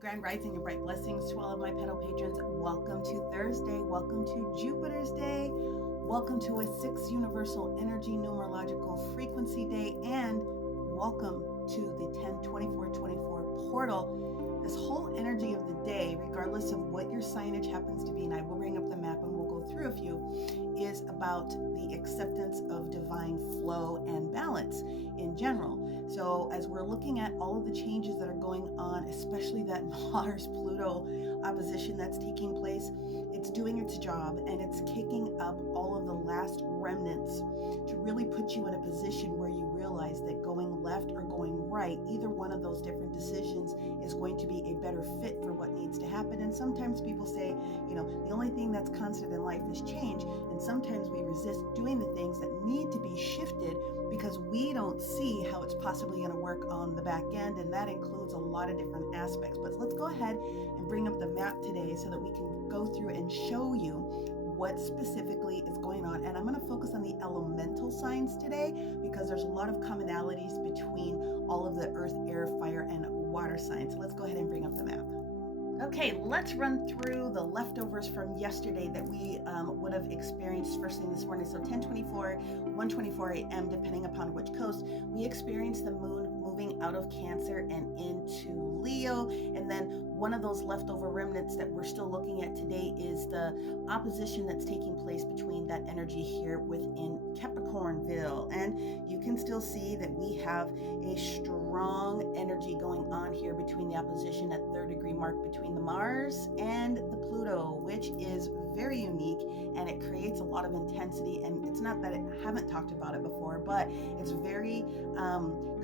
Grand rising and bright blessings to all of my petal patrons. Welcome to Thursday. Welcome to Jupiter's Day. Welcome to a 6 Universal Energy Numerological Frequency Day. And welcome to the 10-24-24 portal. This whole energy of the day, regardless of what your signage happens to be, and I will bring up the map and we'll go through a few, is about the acceptance of divine flow and balance in general. So as we're looking at all of the changes that are going on, especially that Mars-Pluto opposition that's taking place, it's doing its job and it's kicking up all of the last remnants to really put you in a position where you realize that going left or going right, either one of those different decisions is going to be a better fit for what needs to happen. And sometimes people say, the only thing that's constant in life is change. And sometimes we resist doing the things that need to be shifted because we don't see how it's possibly going to work on the back end. And that includes a lot of different aspects. But let's go ahead and bring up the map today so that we can go through and show you what specifically is going on. And I'm going to focus on the elemental signs today because there's a lot of commonalities between all of the earth, air, fire, and water signs. So let's go ahead and bring up the map. Okay, let's run through the leftovers from yesterday that we would have experienced first thing this morning. So 10:24, 1:24 a.m., depending upon which coast, we experienced the moon moving out of Cancer and into Leo. And then one of those leftover remnants that we're still looking at today is the opposition that's taking place between that energy here within Capricornville. And you can still see that we have a strong energy going on here between the opposition at 3rd degree mark between the Mars and the Pluto, which is very unique and it creates a lot of intensity. And it's not that I haven't talked about it before, but it's very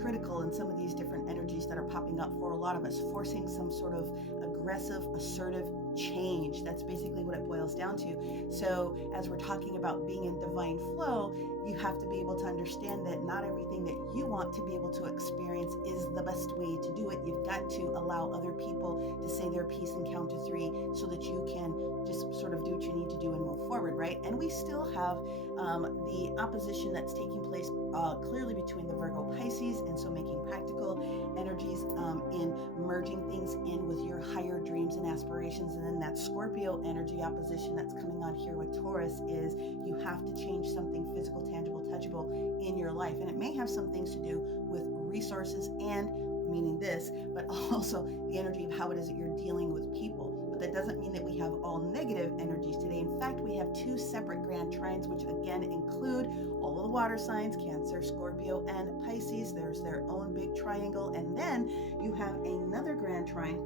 critical in some of these different energies that are popping up for a lot of us, forcing some sort of aggressive, assertive change. That's basically what it boils down to. So as we're talking about being in divine flow, you have to be able to understand that not everything that you want to be able to experience is the best way to do it. You've got to allow other people to say their piece and count to 3 so that you can just sort of do what you need to do and move forward, right? And we still have the opposition that's taking place clearly between the Virgo Pisces, and so making practical energies in merging things in with your higher dreams and aspirations. And then that Scorpio energy opposition that's coming on here with Taurus is you have to change something physical, tangible, touchable in your life. And it may have some things to do with resources and meaning this, but also the energy of how it is that you're dealing with people. But that doesn't mean that we have all negative energies today. In fact, we have 2 separate grand trines, which again include all of the water signs, Cancer, Scorpio, and Pisces. There's their own big triangle. And then you have another grand trine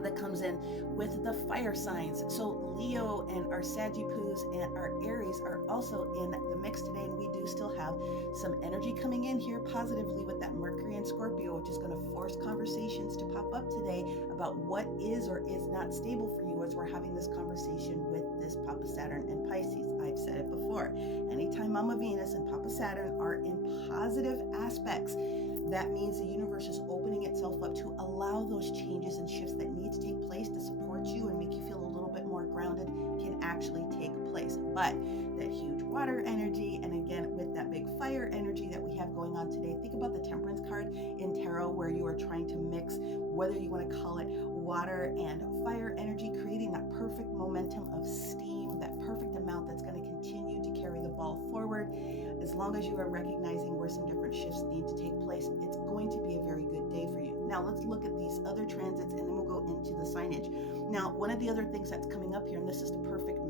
that comes in with the fire signs. So Leo and our Sagittarius and our Aries are also in the mix today, and we do still have some energy coming in here positively with that Mercury and Scorpio, which is going to force conversations to pop up today about what is or is not stable for you as we're having this conversation with this Papa Saturn and Pisces. I've said it before. Anytime Mama Venus and Papa Saturn are in positive aspects, that means the universe is opening itself up to allow those changes and shifts that need to take place to support you and make you feel a little bit more grounded can actually take place. But that huge water energy, and again with that big fire energy that we have going on today, think about the Temperance card in tarot where you are trying to mix, whether you want to call it water and fire energy, creating that perfect momentum of steam, that perfect amount that's going to continue to carry the ball forward. As long as you are recognizing where some different shifts need to take place, it's going to be a very good day for you. Now let's look at these other transits and then we'll go into the signage. Now, one of the other things that's coming up here, and this is the perfect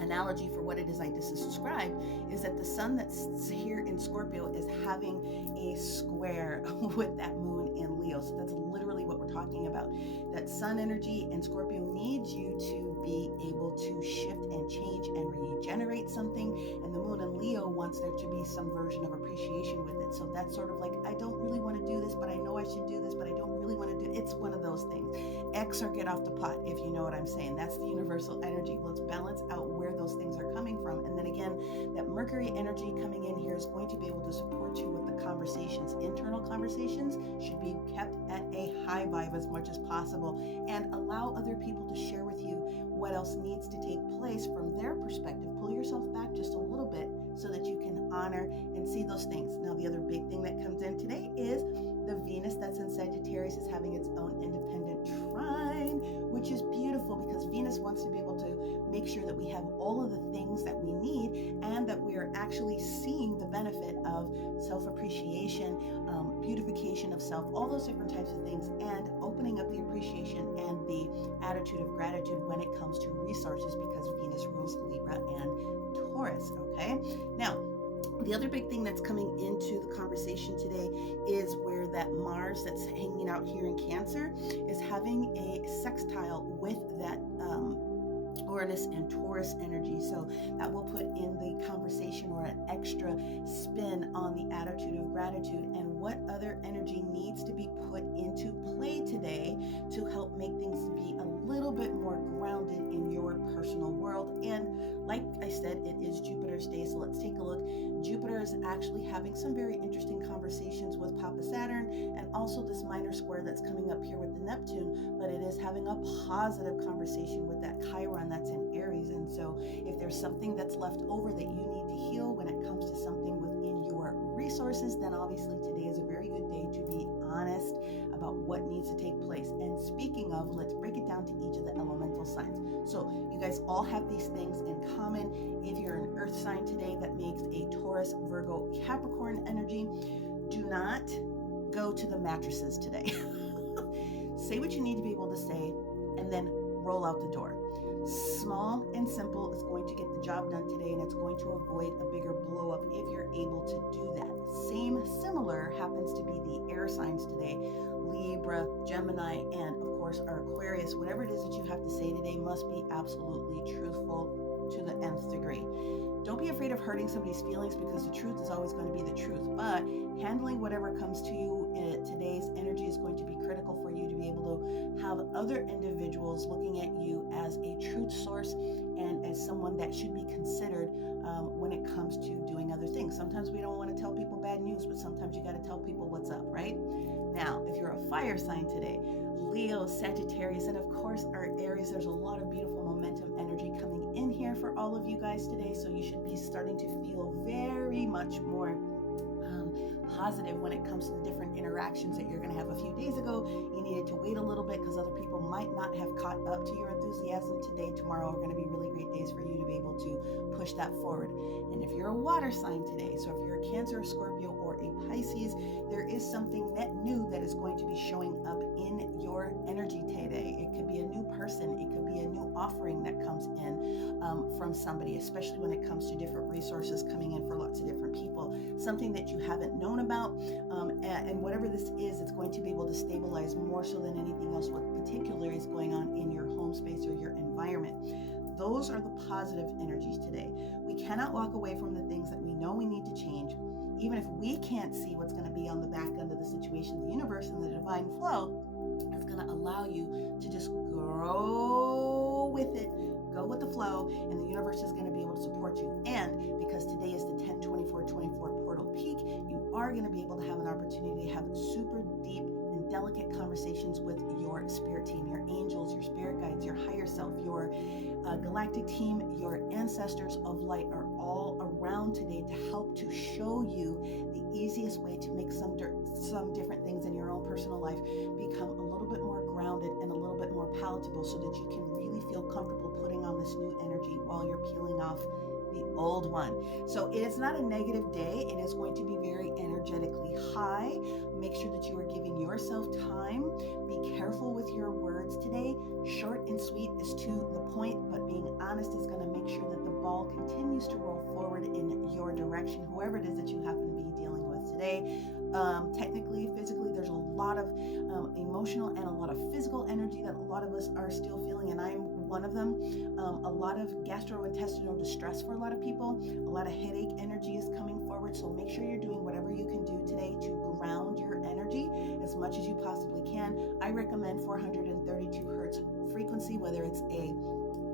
analogy for what it is I just described, is that the sun that's here in Scorpio is having a square with that moon in Leo. So that's literally what we're talking about. That sun energy and Scorpio needs you to be able to shift and change and regenerate something. And the moon in Leo wants there to be some version of appreciation with it. So that's sort of like, I don't really want to do this, but I know I should do this, but I don't really want to do it. It's one of those things. X or get off the pot, if you know what I'm saying. That's the universal energy. Let's balance out where those things are coming from. And then again, that Mercury energy coming in here is going to be able to support you with the conversations. Internal conversations should be kept at a high vibe as much as possible and allow other people to share with you what else needs to take place from their perspective. Pull yourself back just a little bit so that you can honor and see those things. Now, the other big thing that comes in today is the Venus that's in Sagittarius is having its own independent trine, which is beautiful because Venus wants to be able to make sure that we have all of the things that we need and that we are actually seeing the benefit of self-appreciation, beautification of self, all those different types of things, and opening up the appreciation and the attitude of gratitude when it comes to resources, because Venus rules Libra and Taurus. Okay, now the other big thing that's coming into the conversation today is where that Mars that's hanging out here in Cancer is having a sextile with that Uranus and Taurus energy. So that will put in the conversation or an extra spin on the attitude of gratitude and what other energy needs to be put into play today to help make things be a little bit more grounded in your personal world. And like I said, it is Jupiter's day, so let's take a look. Jupiter is actually having some very interesting conversations with Papa Saturn, and also this minor square that's coming up here with the Neptune, but it is having a positive conversation with that Chiron that's in Aries. And so if there's something that's left over that you need to heal when it comes to something within your resources, then obviously today is a very good day to be honest about what needs to take place. And speaking of, let's break it down to each of the elemental signs. So you guys all have these things in common. If you're an earth sign today, that makes a Taurus, Virgo, Capricorn energy. Do not go to the mattresses today. Say what you need to be able to say and then roll out the door. Small and simple is going to get the job done today, and it's going to avoid a bigger blow up if you're able to do that. Similar happens to be the air signs today. Libra, Gemini, and of course our Aquarius. Whatever it is that you have to say today must be absolutely truthful to the nth degree. Don't be afraid of hurting somebody's feelings, because the truth is always going to be the truth. But handling whatever comes to you, today's energy is going to be critical for you to be able to have other individuals looking at you as a truth source and as someone that should be considered when it comes to doing other things. Sometimes we don't want to tell people bad news, but sometimes you got to tell people what's up, right? Now, if you're a fire sign today, Leo, Sagittarius, and of course our Aries, there's a lot of beautiful momentum energy coming in here for all of you guys today. So you should be starting to feel very much more positive when it comes to the different interactions that you're going to have. A few days ago, you needed to wait a little bit because other people might not have caught up to your enthusiasm. Today, tomorrow are going to be really great days for you to be able to push that forward. And if you're a water sign today, so if you're a Cancer, a Scorpio, or a Pisces, there is something net new that is going to be showing up in your energy today. It could be a new person, it could be a new offering that comes in from somebody, especially when it comes to different resources coming in for lots of different people, something that you haven't known about, and whatever this is, it's going to be able to stabilize more so than anything else what particularly is going on in your home space or your environment. Those are the positive energies today. We cannot walk away from the things that we know we need to change. Even if we can't see what's going to be on the back end of the situation, the universe and the divine flow is going to allow you to just grow with it, go with the flow, and the universe is going to be able to support you. And because today is the 10/24/24 portal peak, you are going to be able to have an opportunity to have super deep and delicate conversations with your spirit team, your angels, your spirit guides, your higher self, your galactic team, your ancestors of light are all around today to help to show you the easiest way to make some different things in your own personal life become a little bit more grounded and a little bit more palatable, so that you can really feel comfortable putting on this new energy while you're peeling off the old one. So it is not a negative day. It is going to be very energetically high. Make sure that you are giving yourself time. Be careful with your words today. Short and sweet is to the point, but being honest is going to make sure that the ball continues to roll forward in your direction, whoever it is that you happen to be dealing with today. Technically, physically, there's a lot of emotional and a lot of physical energy that a lot of us are still feeling, and I'm one of them. A lot of gastrointestinal distress for a lot of people. A lot of headache energy is coming forward, so make sure you're doing whatever you can do today to ground your energy as much as you possibly can. I recommend 432 hertz frequency, whether it's a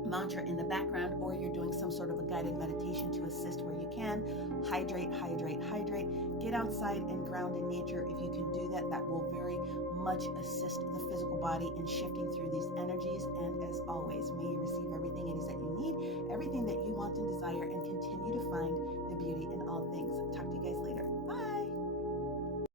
mantra in the background, or you're doing some sort of a guided meditation to assist where you can. Hydrate, hydrate, hydrate. Get outside and ground in nature. If you can do that, that will very much assist the physical body in shifting through these energies. And as always, may you receive everything it is that you need, everything that you want and desire, and continue to find the beauty in all things. Talk to you guys later.